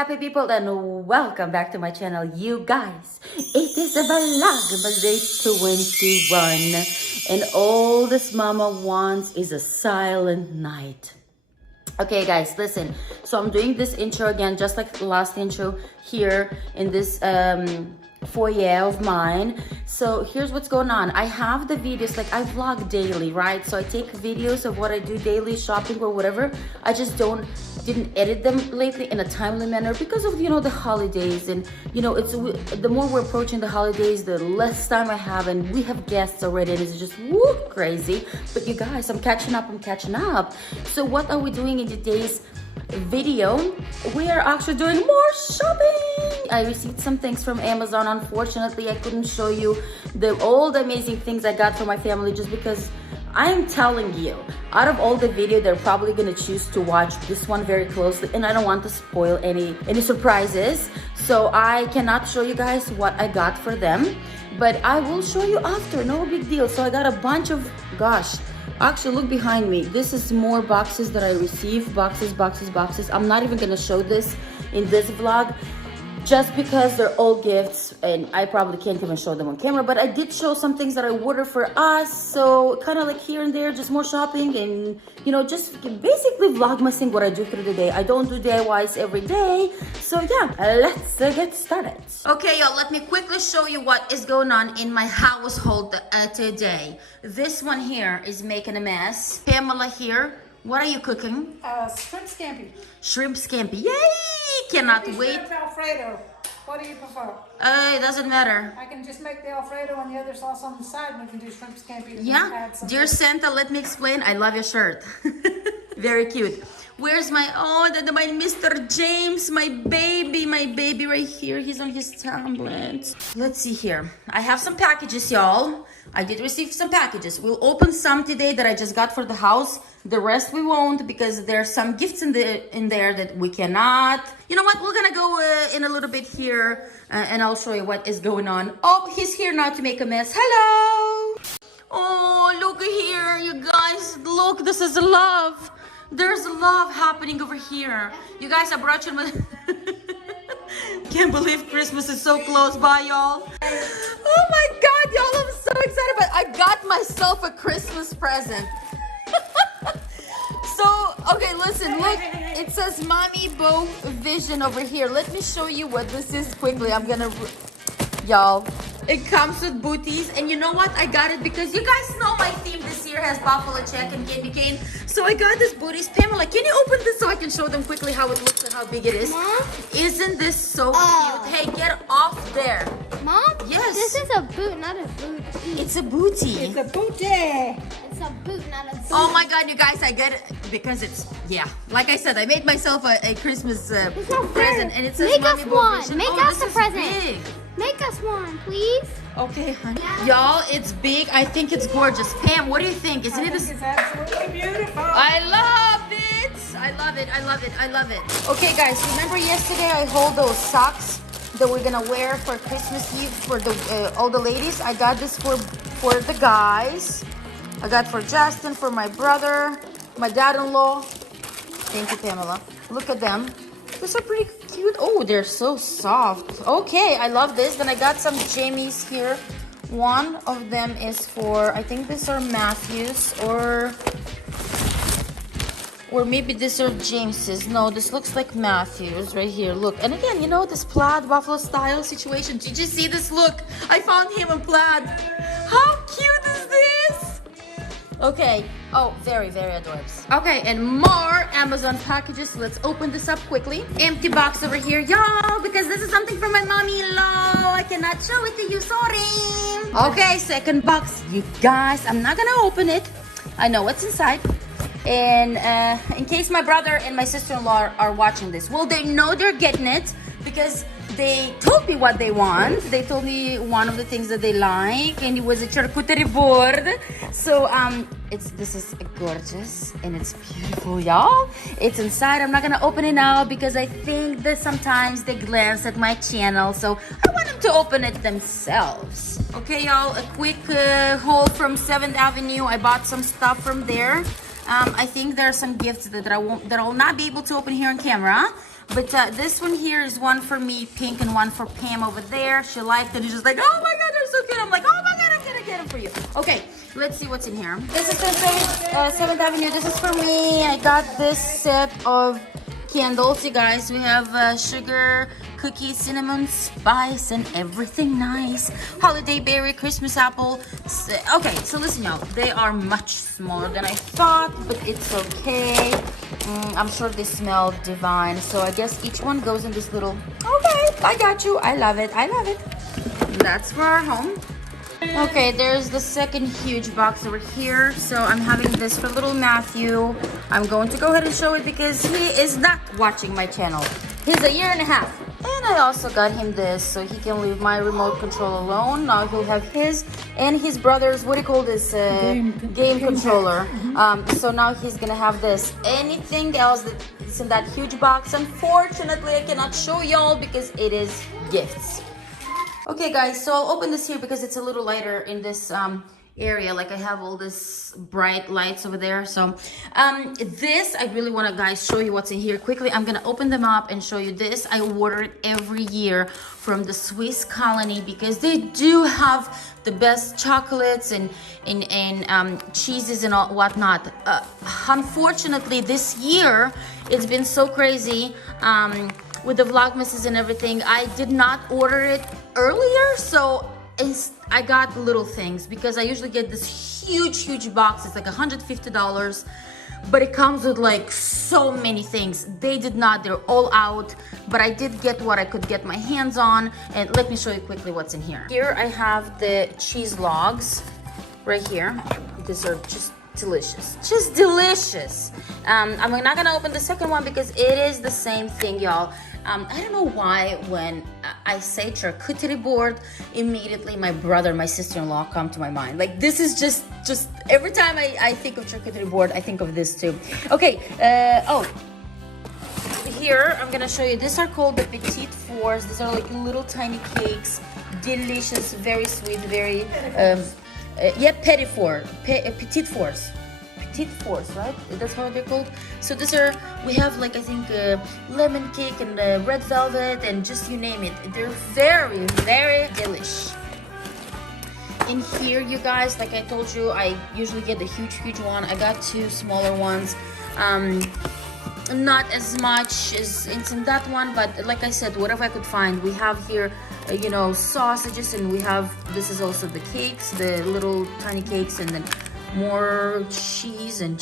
happy people, and welcome back to my channel, you guys. It is a Vlogmas day 21, and all this mama wants is a silent night. Okay guys, listen, so I'm doing this intro again, just like the last intro here in this foyer of mine. So here's what's going on. I have the videos, like I vlog daily, right? So I take videos of what I do daily, shopping or whatever. I just didn't edit them lately in a timely manner because of, the holidays, and it's the more we're approaching the holidays, the less time I have, and we have guests already, and it's just crazy. But you guys, I'm catching up. So what are we doing in today's video? We are actually doing more shopping. I received some things from Amazon. Unfortunately, I couldn't show you all the amazing things I got for my family, just because I'm telling you, out of all the video, they're probably gonna choose to watch this one very closely, and I don't want to spoil any surprises. So I cannot show you guys what I got for them, but I will show you after, no big deal. So I got a bunch of, actually look behind me. This is more boxes that I received, boxes. I'm not even gonna show this in this vlog, just because they're all gifts and I probably can't even show them on camera. But I did show some things that I ordered for us, so kind of like here and there, just more shopping, and just basically vlogmasing what I do through the day. I don't do DIYs every day, so yeah, let's get started. Okay y'all, let me quickly show you what is going on in my household today. This one here is making a mess. Pamela here, what are you cooking? Shrimp scampi. Shrimp scampi, yay! Cannot wait. Shrimp Alfredo. What do you prefer? It doesn't matter. I can just make the Alfredo and the other sauce on the side, and we can do shrimp scampi. Yeah, dear Santa, let me explain. I love your shirt. Very cute. Where's my Mr. James, my baby right here. He's on his tablet. Let's see here. I have some packages, y'all. I did receive some packages. We'll open some today that I just got for the house. The rest we won't, because there's some gifts in there that we cannot. You know what? We're gonna go in a little bit here, and I'll show you what is going on. Oh, he's here now to make a mess. Hello. Oh, look here, you guys. Look, this is love. There's love happening over here. You guys, I brought you my... Can't believe Christmas is so close by, y'all. Oh my God, y'all, I'm so excited. But I got myself a Christmas present. So, okay, listen, look. It says MommyBo Vision over here. Let me show you what this is quickly. I'm gonna... Y'all, it comes with booties, and you know what? I got it because you guys know my theme this year has buffalo check and candy cane. So I got this booties. Pamela, can you open this so I can show them quickly how it looks and how big it is? Mom? Isn't this so cute? Hey, get off there. Mom? Yes. This is a boot, not a boot. It's a booty. It's a booty. It's a boot, not a boot. Oh my God, you guys, I get it because it's, like I said, I made myself a Christmas present, and it says Make us MommyBo one. Vision. Make Oh, us this a is present. big. Make us one, please. Okay, honey. Y'all, it's big. I think it's gorgeous. Pam, what do you think? Isn't it? It's absolutely beautiful. I love it. I love it. Okay, guys, remember yesterday I hauled those socks that we're gonna wear for Christmas Eve for the all the ladies? I got this for the guys. I got for Justin, for my brother, my dad-in-law. Thank you, Pamela. Look at them. These are pretty cute. Oh, they're so soft. Okay, I love this. Then I got some Jamies here. One of them is for, I think these are Matthews, or maybe these are James's. No, this looks like Matthews right here. Look, and again, this plaid buffalo style situation. Did you see this? Look, I found him in plaid. How cute is this? Okay. Oh, very, very adorable. Okay, and more Amazon packages. Let's open this up quickly. Empty box over here, y'all, because this is something from my mommy-in-law. I cannot show it to you, sorry. Okay, second box. You guys, I'm not gonna open it. I know what's inside. And in case my brother and my sister-in-law are watching this, well, they know they're getting it because they told me what they want. They told me one of the things that they like, and it was a charcuterie board. So this is gorgeous and it's beautiful, y'all. It's inside. I'm not gonna open it now because I think that sometimes they glance at my channel, so I want them to open it themselves. Okay, y'all, a quick haul from 7th Avenue. I bought some stuff from there. I think there are some gifts that I will not be able to open here on camera. But this one here is one for me, pink, and one for Pam over there. She liked it. She's just like, oh my God, they're so cute. I'm like, oh my God, I'm gonna get them for you. Okay, let's see what's in here. This is from 7th Avenue. This is for me. I got this set of candles, you guys. We have sugar, cookies, cinnamon, spice, and everything nice. Holiday berry, Christmas apple. Okay, so listen, y'all. They are much smaller than I thought, but it's okay. I'm sure they smell divine. So I guess each one goes in this little. Okay, I got you. I love it. I love it. That's for our home. Okay, there's the second huge box over here. So I'm having this for little Matthew. I'm going to go ahead and show it because he is not watching my channel. He's 1.5 years. And I also got him this so he can leave my remote control alone. Now he'll have his and his brother's, what do you call this? Game controller. So now he's gonna have this. Anything else that is in that huge box, unfortunately, I cannot show y'all because it is gifts. Okay guys, so I'll open this here because it's a little lighter in this area. Like I have all this bright lights over there. So this, I really want to guys show you what's in here quickly. I'm gonna open them up and show you this. I order it every year from the Swiss colony because they do have the best chocolates and cheeses and all whatnot. Unfortunately, this year it's been so crazy with the Vlogmases and everything. I did not order it earlier, so I got little things because I usually get this huge box. It's like $150, but it comes with like so many things. They did not, they're all out, but I did get what I could get my hands on. And let me show you quickly what's in here. Here I have the cheese logs right here. These are just delicious. I'm not gonna open the second one because it is the same thing, y'all. I don't know why when I say charcuterie board, immediately my brother, my sister-in-law come to my mind. Like this is just every time I think of charcuterie board, I think of this too. Okay, here I'm gonna show you. These are called the petite fours. These are like little tiny cakes, delicious, very sweet, very petite fours. Petite fours, right? That's how they're called. So these are, we have like I think lemon cake and red velvet and just you name it. They're very delish. In here, you guys, like I told you, I usually get the huge one. I got 2 smaller ones. Not as much as it's in that one, but like I said, whatever I could find. We have here you know, sausages, and we have, this is also the cakes, the little tiny cakes, and then more cheese and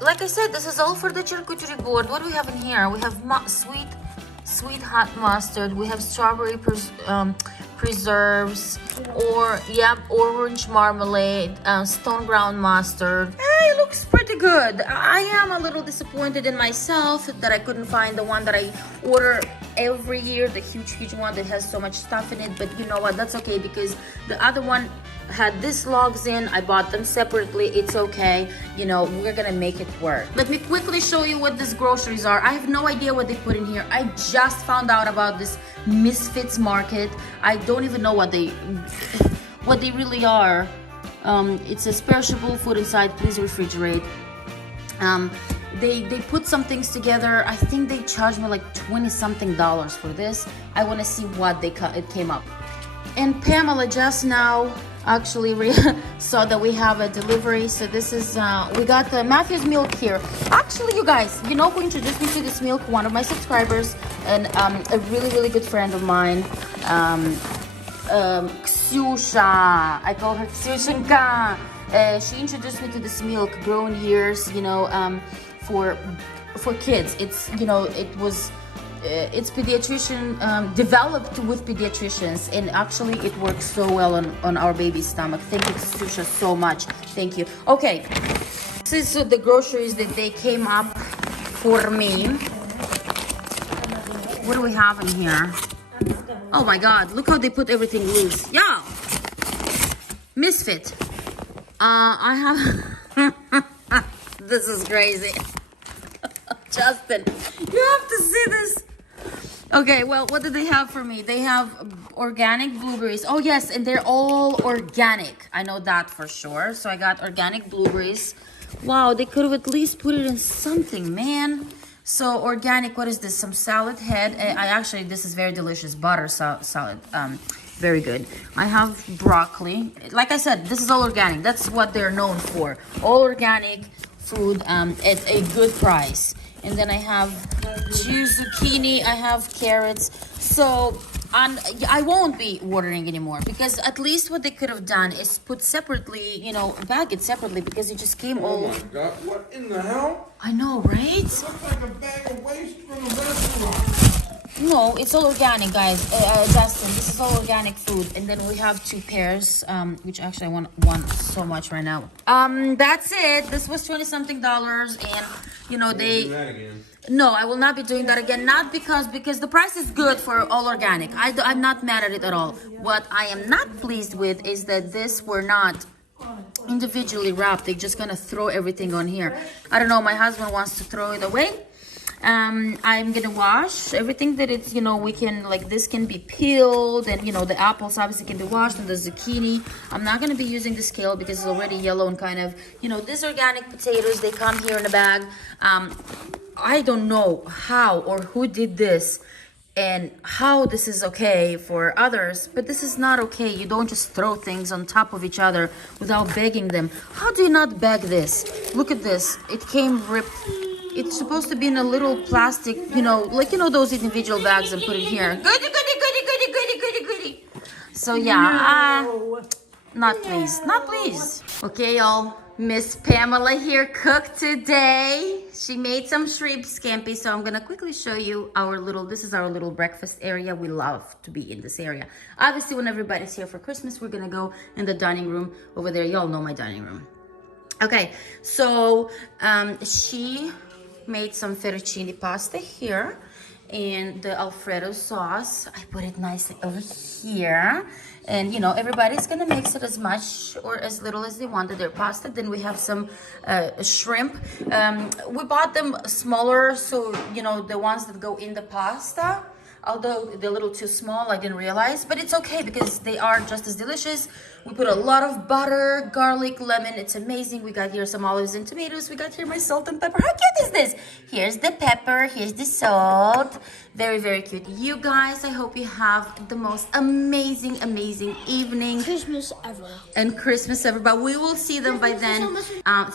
like I said, this is all for the charcuterie board. What do we have in here? We have sweet hot mustard. We have strawberry preserves, or orange marmalade, stone ground mustard. It looks pretty good. I am a little disappointed in myself that I couldn't find the one that I order every year, the huge one that has so much stuff in it. But you know what, that's okay because the other one had this logs in. I bought them separately. It's okay, you know, we're gonna make it work. Let me quickly show you what these groceries are. I have no idea what they put in here. I just found out about this Misfits market. I don't even know what they really are. It says perishable food inside, please refrigerate. They put some things together. I think they charged me like $20-something for this. I want to see what it came up. And Pamela just now actually saw that we have a delivery. So this is we got the Matthew's milk here. Actually, you guys, you know who introduced me to this milk? One of my subscribers and a really good friend of mine, Ksyusha. I call her Ksyushenka. She introduced me to this milk, growing years, you know, for kids. It's, you know, it's pediatrician developed with pediatricians, and actually it works so well on our baby's stomach. Thank you, Ksyusha, so much. Thank you. Okay, this is the groceries that they came up for me. What do we have in here? Oh my God, look how they put everything loose. Yeah, Misfit. I have this is crazy. Justin, you have to see this. Okay, well, what do they have for me? They have organic blueberries. Oh yes, and they're all organic. I know that for sure. So I got organic blueberries. Wow, they could have at least put it in something, man. So organic, what is this? Some salad head. I actually, this is very delicious. Butter salad. Very good. I have broccoli. Like I said, this is all organic. That's what they're known for. All organic food at a good price. And then I have 2 zucchini. I have carrots. So I won't be ordering anymore, because at least what they could have done is put separately, you know, bag it separately, because it just came all. Oh my God! What in the hell? I know, right? Looks like a bag of waste from a restaurant. No, it's all organic, guys. Justin, this is all organic food. And then we have 2 pears, which actually I want one so much right now. That's it. This was $20-something, and you know Do that again. No, I will not be doing that again. Not because the price is good for all organic. I'm not mad at it at all. What I am not pleased with is that this were not individually wrapped. They're just gonna throw everything on here. I don't know. My husband wants to throw it away. I'm gonna wash everything that it's, you know, we can, like, this can be peeled, and you know, the apples obviously can be washed, and the zucchini. I'm not gonna be using the scale because it's already yellow and kind of, you know, these organic potatoes, they come here in a bag. I don't know how or who did this and how this is okay for others, but this is not okay. You don't just throw things on top of each other without bagging them. How do you not bag this? Look at this. It came ripped. It's supposed to be in a little plastic, you know, like, you know, those individual bags, and put it here. Goody. So yeah, not pleased. Okay, y'all. Miss Pamela here cooked today. She made some shrimp scampi, so I'm gonna quickly show you this is our little breakfast area. We love to be in this area. Obviously, when everybody's here for Christmas, we're gonna go in the dining room over there. Y'all know my dining room. Okay, so she made some fettuccine pasta here, and the Alfredo sauce, I put it nicely over here. And you know, everybody's gonna mix it as much or as little as they want of their pasta. Then we have some shrimp. We bought them smaller, so you know, the ones that go in the pasta. Although they're a little too small, I didn't realize, but it's okay because they are just as delicious. We put a lot of butter, garlic, lemon. It's amazing. We got here some olives and tomatoes. We got here my salt and pepper. How cute is this? Here's the pepper. Here's the salt. Very, very cute. You guys, I hope you have the most amazing evening. Christmas ever. And Christmas ever. But we will see them by then.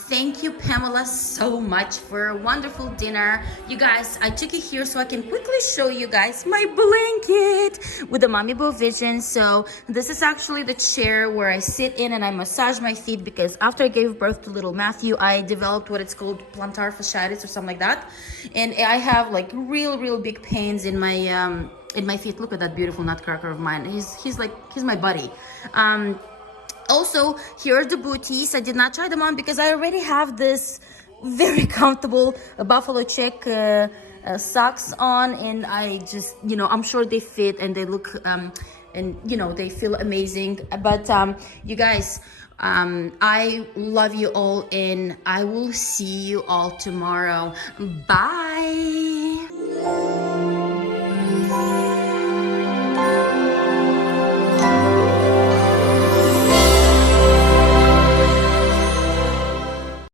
Thank you, Pamela, so much for a wonderful dinner. You guys, I took it here so I can quickly show you guys my blanket with the MommyBo Vision. So this is actually the chair where I sit in and I massage my feet, because after I gave birth to little Matthew, I developed what it's called plantar fasciitis or something like that, and I have like real big pains in my feet. Look at that beautiful nutcracker of mine. He's my buddy. Also, here are the booties. I did not try them on because I already have this very comfortable buffalo check socks on, and I just, you know, I'm sure they fit and they look and you know, they feel amazing. But you guys, I love you all, and I will see you all tomorrow. Bye.